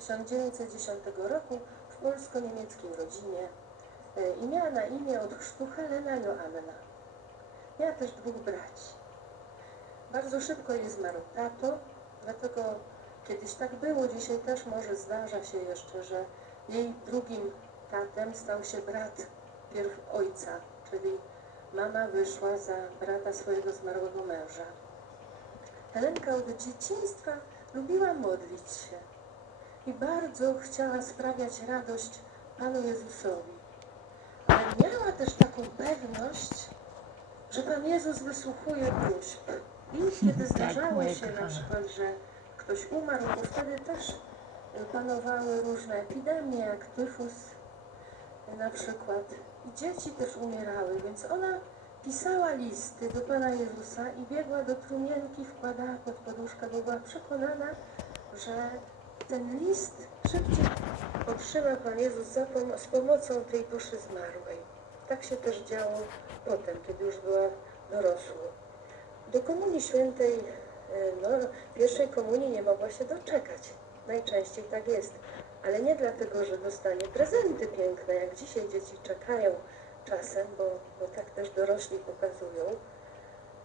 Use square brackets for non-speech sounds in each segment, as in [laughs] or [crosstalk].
1910 roku w polsko-niemieckiej rodzinie e, i miała na imię od chrztu Helena Joanna. Miała też dwóch braci. Bardzo szybko jej zmarł tato, dlatego kiedyś tak było, dzisiaj też może zdarza się jeszcze, że jej drugim tatem stał się brat pierw ojca, czyli mama wyszła za brata swojego zmarłego męża. Helenka od dzieciństwa lubiła modlić się i bardzo chciała sprawiać radość Panu Jezusowi. Ale miała też taką pewność, że Pan Jezus wysłuchuje próśb. I kiedy [laughs] Tak, zdarzało się na przykład, że ktoś umarł, bo wtedy też panowały różne epidemie, jak tyfus na przykład. I dzieci też umierały, więc ona pisała listy do Pana Jezusa i biegła do trumienki, wkładała pod poduszkę, bo była przekonana, że ten list szybciej otrzyma Pan Jezus za pom- z pomocą tej duszy zmarłej. Tak się też działo potem, kiedy już była dorosłą. Do Komunii Świętej, e, no, pierwszej komunii nie mogła się doczekać. Najczęściej tak jest. Ale nie dlatego, że dostanie prezenty piękne, jak dzisiaj dzieci czekają czasem, bo, bo tak też dorośli pokazują.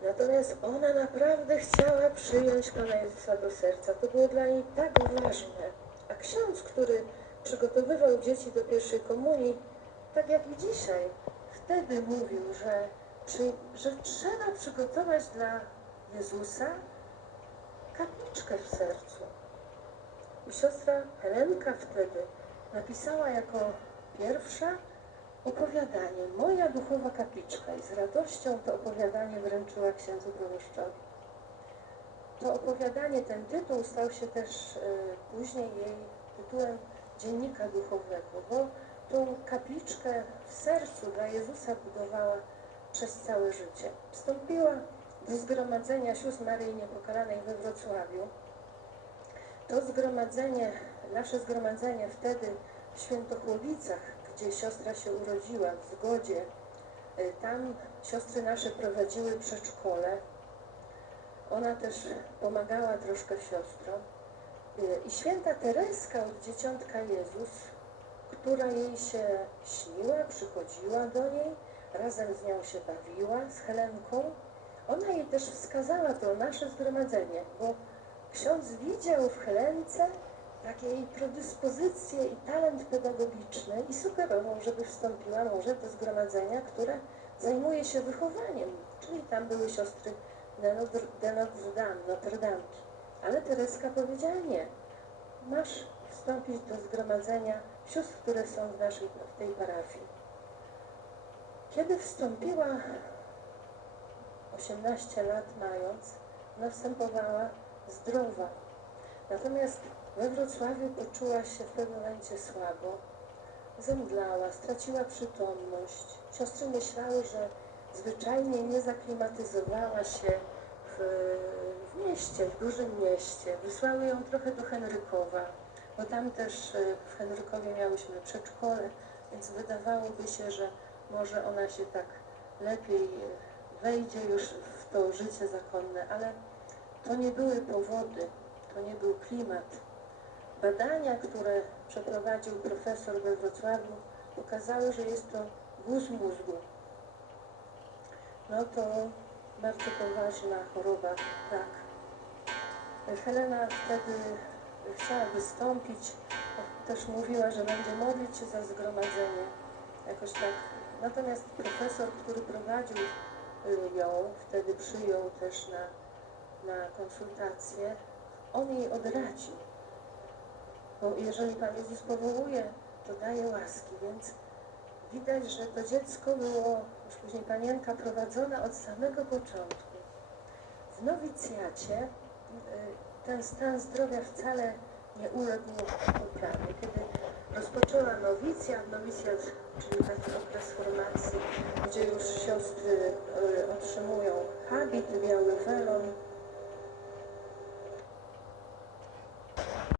Natomiast ona naprawdę chciała przyjąć Pana Jezusa do serca. To było dla niej tak ważne. A ksiądz, który przygotowywał dzieci do pierwszej komunii, tak jak i dzisiaj, wtedy mówił, że, przy, że trzeba przygotować dla Jezusa kapliczkę w sercu. I siostra Helenka wtedy napisała jako pierwsza opowiadanie, moja duchowa kapliczka i z radością to opowiadanie wręczyła księdzu proboszczowi. To opowiadanie, ten tytuł stał się też e, później jej tytułem dziennika duchowego, bo tą kapliczkę w sercu dla Jezusa budowała przez całe życie. Wstąpiła do zgromadzenia sióstr Maryi Niepokalanej we Wrocławiu. To zgromadzenie, nasze zgromadzenie wtedy w Świętochłowicach, gdzie siostra się urodziła, w Zgodzie, y, tam siostry nasze prowadziły przedszkole. Ona też pomagała troszkę siostrom. Y, I święta Tereska od dzieciątka Jezus, która jej się śniła, przychodziła do niej, razem z nią się bawiła, z Helenką, ona jej też wskazała to nasze zgromadzenie, bo ksiądz widział w Helence takie jej predyspozycje i talent pedagogiczny i sugerował, żeby wstąpiła może do zgromadzenia, które zajmuje się wychowaniem, czyli tam były siostry de Notre Dame. Ale Tereska powiedziała nie. Masz wstąpić do zgromadzenia sióstr, które są w naszej w tej parafii. Kiedy wstąpiła 18 lat mając, następowała zdrowa. Natomiast we Wrocławiu poczuła się w pewnym momencie słabo, zemdlała, straciła przytomność. Siostry myślały, że zwyczajnie nie zaklimatyzowała się w, w mieście, w dużym mieście. Wysłały ją trochę do Henrykowa, bo tam też e, w Henrykowie miałyśmy przedszkole, więc wydawałoby się, że może ona się tak lepiej wejdzie już w to życie zakonne, ale to nie były powody, to nie był klimat. Badania, które przeprowadził profesor we Wrocławiu, pokazały, że jest to guz mózgu. No to bardzo poważna choroba, tak. Helena wtedy chciała wystąpić, też mówiła, że będzie modlić się za zgromadzenie, jakoś tak. Natomiast profesor, który prowadził ją, wtedy przyjął też na, na konsultację, on jej odradził. Bo jeżeli Pan Jezus powołuje, to daje łaski, więc widać, że to dziecko było, już później panienka, prowadzona od samego początku. W nowicjacie y, ten stan zdrowia wcale nie uległ poprawie. Kiedy rozpoczęła nowicjat, nowicjat, czyli taki okres formacji, gdzie już siostry y, otrzymują habit, biały welon,